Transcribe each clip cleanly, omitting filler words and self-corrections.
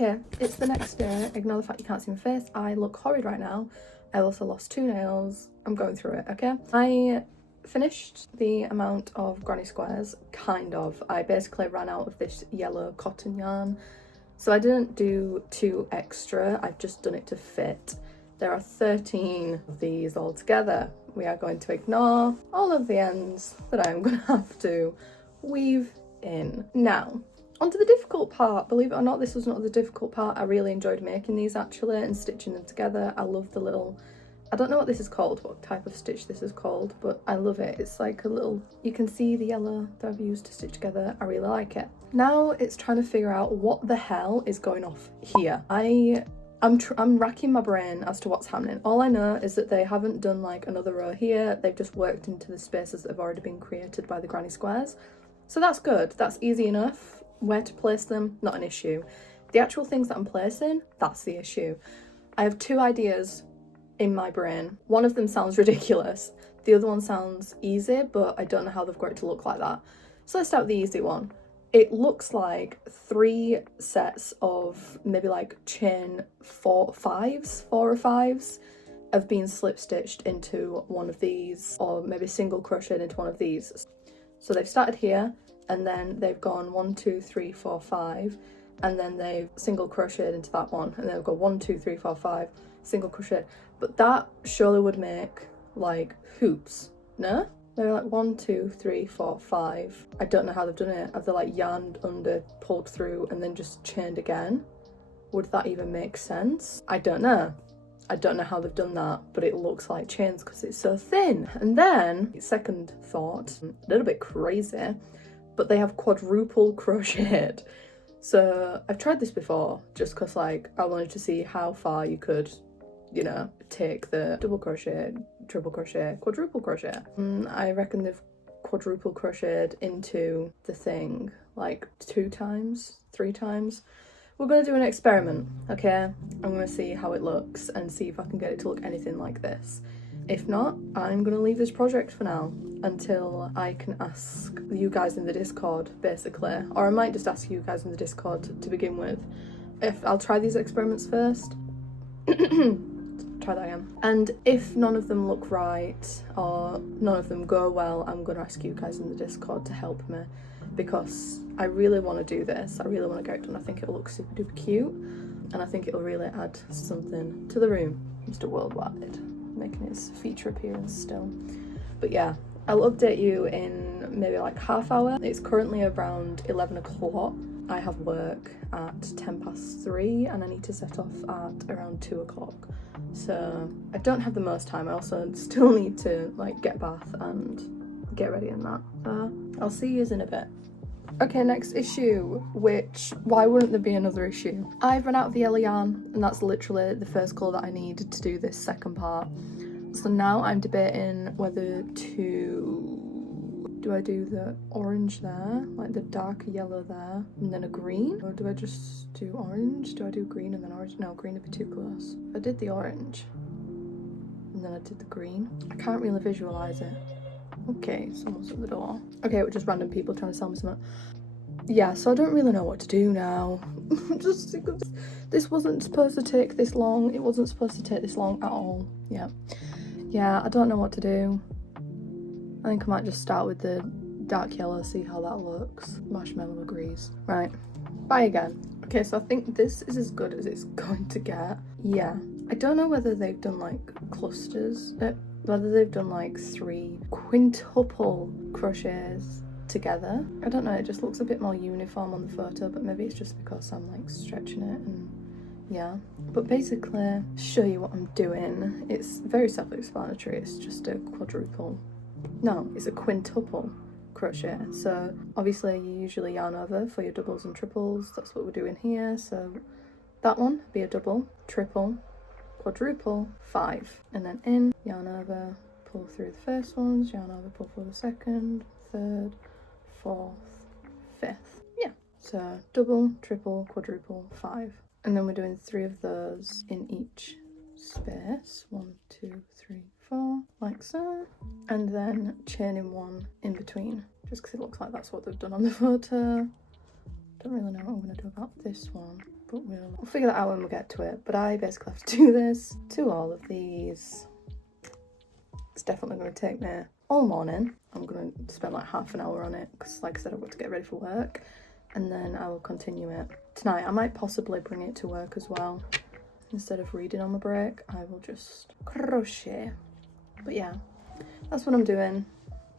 Okay, it's the next day. Ignore the fact you can't see my face. I look horrid right now. I also lost 2 nails. I'm going through it, okay? I finished the amount of granny squares, kind of. I basically ran out of this yellow cotton yarn, so I didn't do 2 extra. I've just done it to fit. There are 13 of these all together. We are going to ignore all of the ends that I'm going to have to weave in. Now, onto the difficult part. Believe it or not, this was not the difficult part. I really enjoyed making these actually and stitching them together. I love the little, I don't know what this is called, what type of stitch this is called, but I love it. It's like a little, you can see the yellow that I've used to stitch together. I really like it. Now it's trying to figure out what the hell is going off here. I'm racking my brain as to what's happening. All I know is that they haven't done like another row here. They've just worked into the spaces that have already been created by the granny squares. So that's good. That's easy enough. Where to place them, not an issue. The actual things that I'm placing, that's the issue. I have 2 ideas in my brain. One of them sounds ridiculous. The other one sounds easy, but I don't know how they've got it to look like that. So let's start with the easy one. It looks like 3 sets of maybe like chain 4 or 5s have been slip stitched into one of these, or maybe single crocheted into one of these. So they've started here and then they've gone 1, 2, 3, 4, 5, and then they've single crocheted into that one, and then they've got 1, 2, 3, 4, 5, single crochet. But that surely would make like hoops, no? They're like 1, 2, 3, 4, 5. I don't know how they've done it. Have they like yarned under, pulled through, and then just chained again? Would that even make sense? I don't know. I don't know how they've done that, but it looks like chains because it's so thin. And then, second thought, a little bit crazy, but they have quadruple crocheted. So I've tried this before just because like I wanted to see how far you could, you know, take the double crochet, triple crochet, quadruple crochet. I reckon they've quadruple crocheted into the thing like 2 times, 3 times. We're going to do an experiment, okay? I'm going to see how it looks and see if I can get it to look anything like this. If not, I'm going to leave this project for now until I can ask you guys in the Discord, basically. Or I might just ask you guys in the Discord to begin with. If I'll try these experiments first. Try that again. And if none of them look right or none of them go well, I'm going to ask you guys in the Discord to help me, because I really want to do this. I really want to get it done. I think it'll look super duper cute, and I think it'll really add something to the room. Mr. Worldwide making his feature appearance still. But yeah, I'll update you in maybe like half hour. It's currently around 11 o'clock. I have work at 3:10 and I need to set off at around 2 o'clock. So I don't have the most time. I also still need to like get a bath and get ready and that. I'll see you in a bit. Okay, next issue, which, why wouldn't there be another issue? I've run out of the yellow yarn, and that's literally the first colour that I need to do this second part. So now I'm debating whether do I do the orange there, like the darker yellow there, and then a green? Or do I just do orange? Do I do green and then orange? No, green would be too close. I did the orange, and then I did the green. I can't really visualise it. Okay, someone's at the door. Okay, it was just random people trying to sell me something. Yeah, so I don't really know what to do now. Just this wasn't supposed to take this long. It wasn't supposed to take this long at all. Yeah, I don't know what to do. I think I might just start with the dark yellow, see how that looks. Marshmallow agrees. Right, bye again. Okay, so I think this is as good as it's going to get. Yeah, I don't know whether they've done like clusters, whether they've done like 3 quintuple crochets together. I don't know, it just looks a bit more uniform on the photo, but maybe it's just because I'm like stretching it and yeah. But basically, show you what I'm doing. It's very self-explanatory. It's just a it's a quintuple crochet. So obviously you usually yarn over for your doubles and triples. That's what we're doing here. So that one be a double, triple, quadruple, 5, and then in, yarn over, pull through the first ones, yarn over, pull through the second, third, 4th, 5th. Yeah, so double, triple, quadruple, 5, and then we're doing 3 of those in each space. 1, 2, 3, 4, like so, and then chaining 1 in between, just because it looks like that's what they've done on the photo. Don't really know what I'm going to do about this one. but we'll figure that out when we get to it. But I basically have to do this to all of these. It's definitely going to take me all morning. I'm going to spend like half an hour on it because, like I said, I've got to get ready for work, and then I will continue it tonight. I might possibly bring it to work as well. Instead of reading on my break, I will just crochet. But yeah, that's what I'm doing.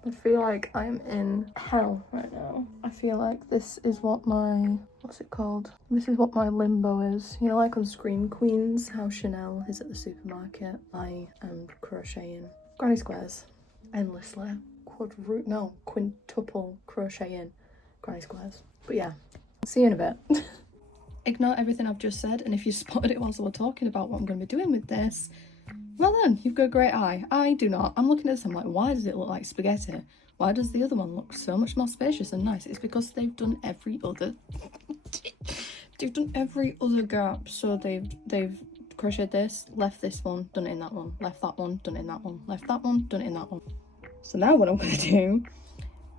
I feel like I'm in hell right now. I feel like this is what my, what's it called? This is what my limbo is. You know, like on Scream Queens, how Chanel is at the supermarket. I am crocheting granny squares endlessly. Quintuple crocheting granny squares. But yeah, see you in a bit. Ignore everything I've just said, and if you spotted it whilst I was talking about what I'm going to be doing with this, well then, you've got a great eye. I do not. I'm looking at this, I'm like, why does it look like spaghetti? Why does the other one look so much more spacious and nice? It's because they've done every other they've done every other gap. So they've crocheted this, left this one, done it in that one, left that one, done it in that one, left that one, done it in that one. So now what I'm going to do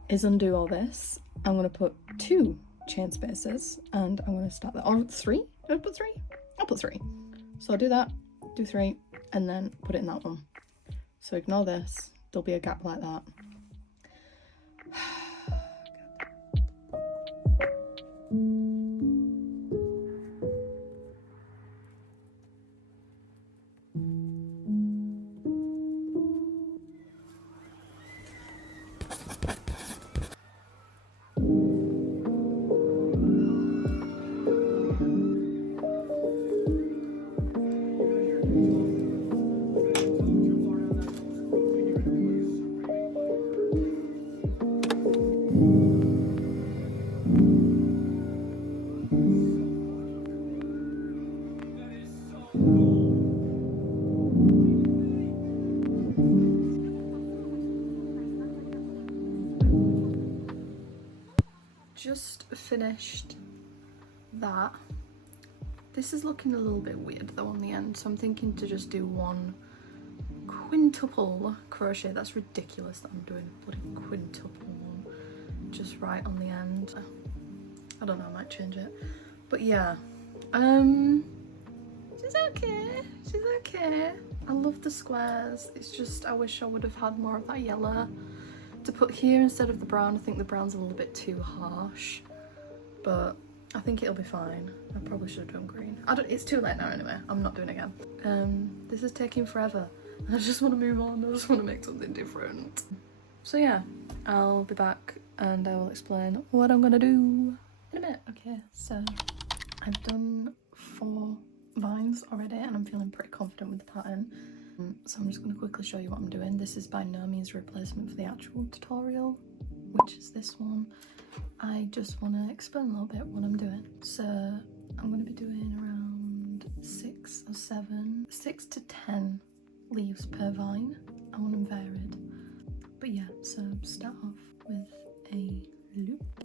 is undo all this. I'm going to put 2 chain spaces, and I'm going to start that, or 3? Did I put 3? I'll put 3. So I'll do that, do 3, and then put it in that one. So ignore this, there'll be a gap like that. Just finished that. This is looking a little bit weird though on the end, so I'm thinking to just do 1 quintuple crochet. That's ridiculous that I'm doing a bloody quintuple one just right on the end. I don't know, I might change it, but yeah, she's okay, she's okay. I love the squares. It's just I wish I would have had more of that yellow to put here instead of the brown. I think the brown's a little bit too harsh, but I think it'll be fine. I probably should have done green. It's too late now anyway. I'm not doing it again. This is taking forever. I just want to move on. I just want to make something different. So yeah, I'll be back and I will explain what I'm gonna do in a minute. Okay, so I've done 4 vines already and I'm feeling pretty confident with the pattern. So I'm just going to quickly show you what I'm doing. This is by no means a replacement for the actual tutorial, which is this one. I just want to explain a little bit what I'm doing. So I'm going to be doing around 6 or 7, 6 to 10 leaves per vine. I want them varied. But yeah, so start off with a loop.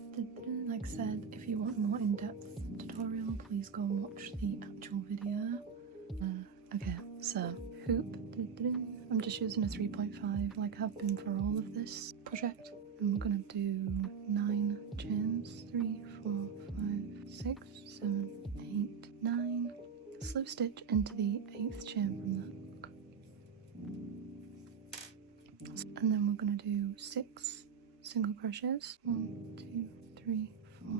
Like I said, if you want a more in-depth tutorial, please go and watch the actual video. Okay, so hoop. I'm just using a 3.5 like I've been for all of this project. And we're gonna do 9 chains, 3, 4, 5, 6, 7, 8, 9. Slip stitch into the 8th chain from the hook. And then we're gonna do 6 single crochets. 1, 2, 3, 4,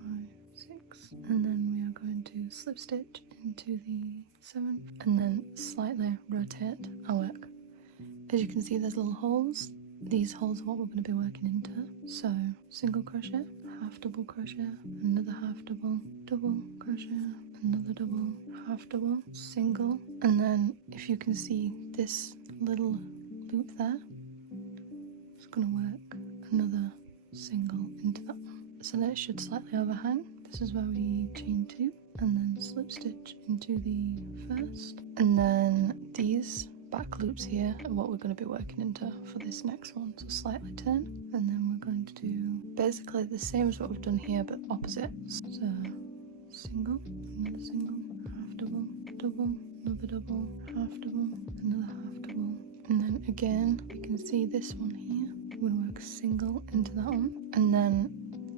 5, 6. And then we are going to slip stitch into the 7th and then slightly rotate our work. As you can see, there's little holes. These holes are what we're going to be working into. So single crochet, half double crochet, another half double, double crochet, another double, half double, single, and then if you can see this little loop there, it's going to work another single into that one. So that it should slightly overhang. This is where we chain 2 and then slip stitch into the 1st, and then these back loops here are what we're going to be working into for this next one. So slightly turn, and then we're going to do basically the same as what we've done here but opposite. So single, another single, half double, double, another double, half double, another half double, and then again you can see this one here. We're going to work single into that one, and then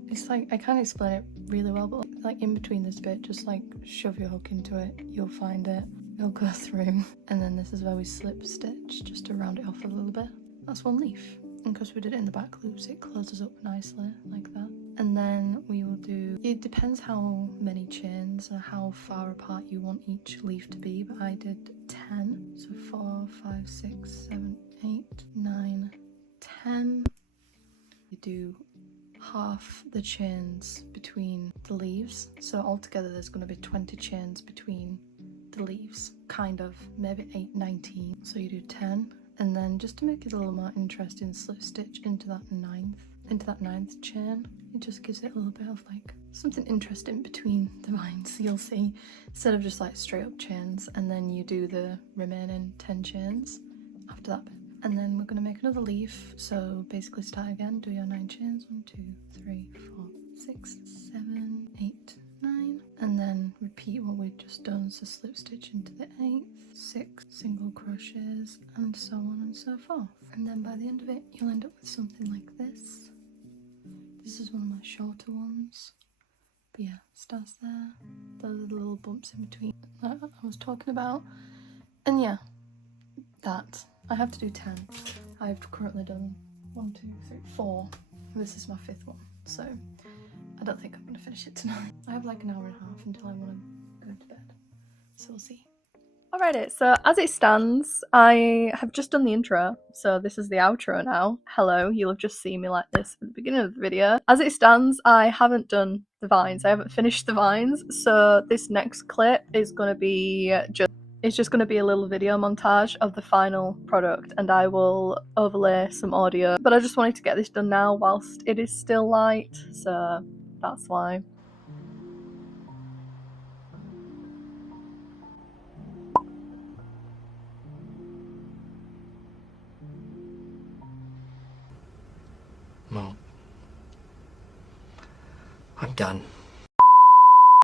It's like, I can't explain it really well, but like in between this bit, just like shove your hook into it, you'll find it, you'll go through, and then this is where we slip stitch just to round it off a little bit. That's one leaf, and because we did it in the back loops, it closes up nicely like that. And then we will do, it depends how many chains or how far apart you want each leaf to be, but I did 10, so 4, 5, 6, 7, 8, 9, 10. You do half the chains between the leaves, so altogether there's going to be 20 chains between the leaves, kind of, maybe 8, 19. So you do 10, and then just to make it a little more interesting, slip stitch into that ninth chain. It just gives it a little bit of like something interesting between the vines, you'll see, instead of just like straight up chains. And then you do the remaining 10 chains after that bit. And then we're going to make another leaf, so basically start again, do your 9 chains, 1, 2, 3, 4, 6, 7, 8, 9, and then repeat what we've just done, so slip stitch into the 8th, 6 single crochets, and so on and so forth. And then by the end of it, you'll end up with something like this. This is one of my shorter ones, but yeah, starts there. Those are the little bumps in between that I was talking about, and yeah, that. I have to do 10. I've currently done 1, 2, 3, 4. This is my 5th one, so I don't think I'm going to finish it tonight. I have like an hour and a half until I want to go to bed, so we'll see. Alrighty, so as it stands, I have just done the intro, so this is the outro now. Hello, you'll have just seen me like this at the beginning of the video. As it stands, I haven't done the vines, I haven't finished the vines, so this next clip is going to be it's just going to be a little video montage of the final product, and I will overlay some audio. But I just wanted to get this done now whilst it is still light, so that's why. Well, I'm done.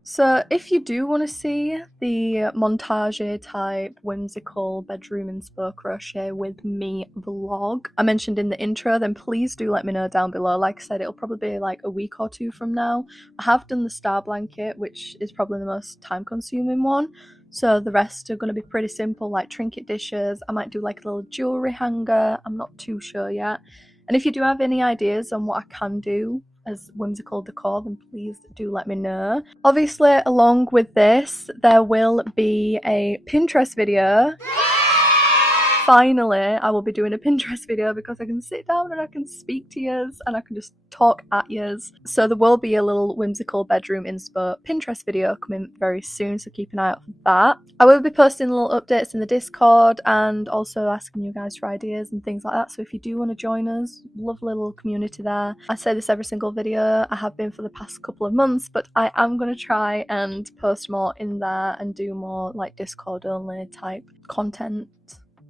So if you do want to see the montage type whimsical bedroom inspo crochet with me vlog I mentioned in the intro, then please do let me know down below. Like I said, it'll probably be like a week or 2 from now. I have done the star blanket, which is probably the most time consuming one, so the rest are going to be pretty simple, like trinket dishes. I might do like a little jewellery hanger, I'm not too sure yet. And if you do have any ideas on what I can do as whimsical decor, then please do let me know. Obviously, along with this, there will be a Pinterest video. Finally, I will be doing a Pinterest video because I can sit down and I can speak to yous and I can just talk at yous. So there will be a little whimsical bedroom inspo Pinterest video coming very soon, so keep an eye out for that. I will be posting little updates in the Discord and also asking you guys for ideas and things like that, so if you do want to join us, lovely little community there. I say this every single video, I have been for the past couple of months, but I am going to try and post more in there and do more like Discord only type content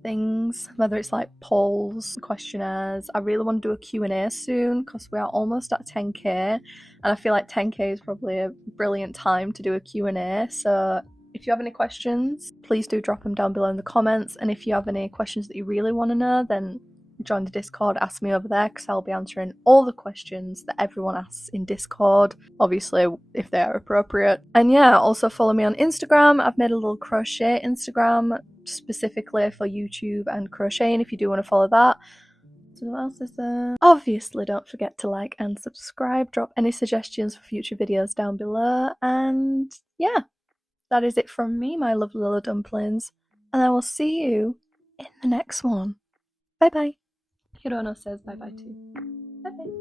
things, whether it's like polls, questionnaires. I really want to do a Q&A soon because we are almost at 10k, and I feel like 10k is probably a brilliant time to do a Q&A. So if you have any questions, please do drop them down below in the comments, and if you have any questions that you really want to know, then join the Discord, ask me over there, because I'll be answering all the questions that everyone asks in Discord, obviously if they are appropriate. And yeah, also follow me on Instagram. I've made a little crochet Instagram specifically for YouTube and crocheting if you do want to follow that. So what else is there? Obviously don't forget to like and subscribe, drop any suggestions for future videos down below, and yeah, that is it from me, my lovely little dumplings, and I will see you in the next one. Bye bye. Hirono says bye bye too. Bye bye.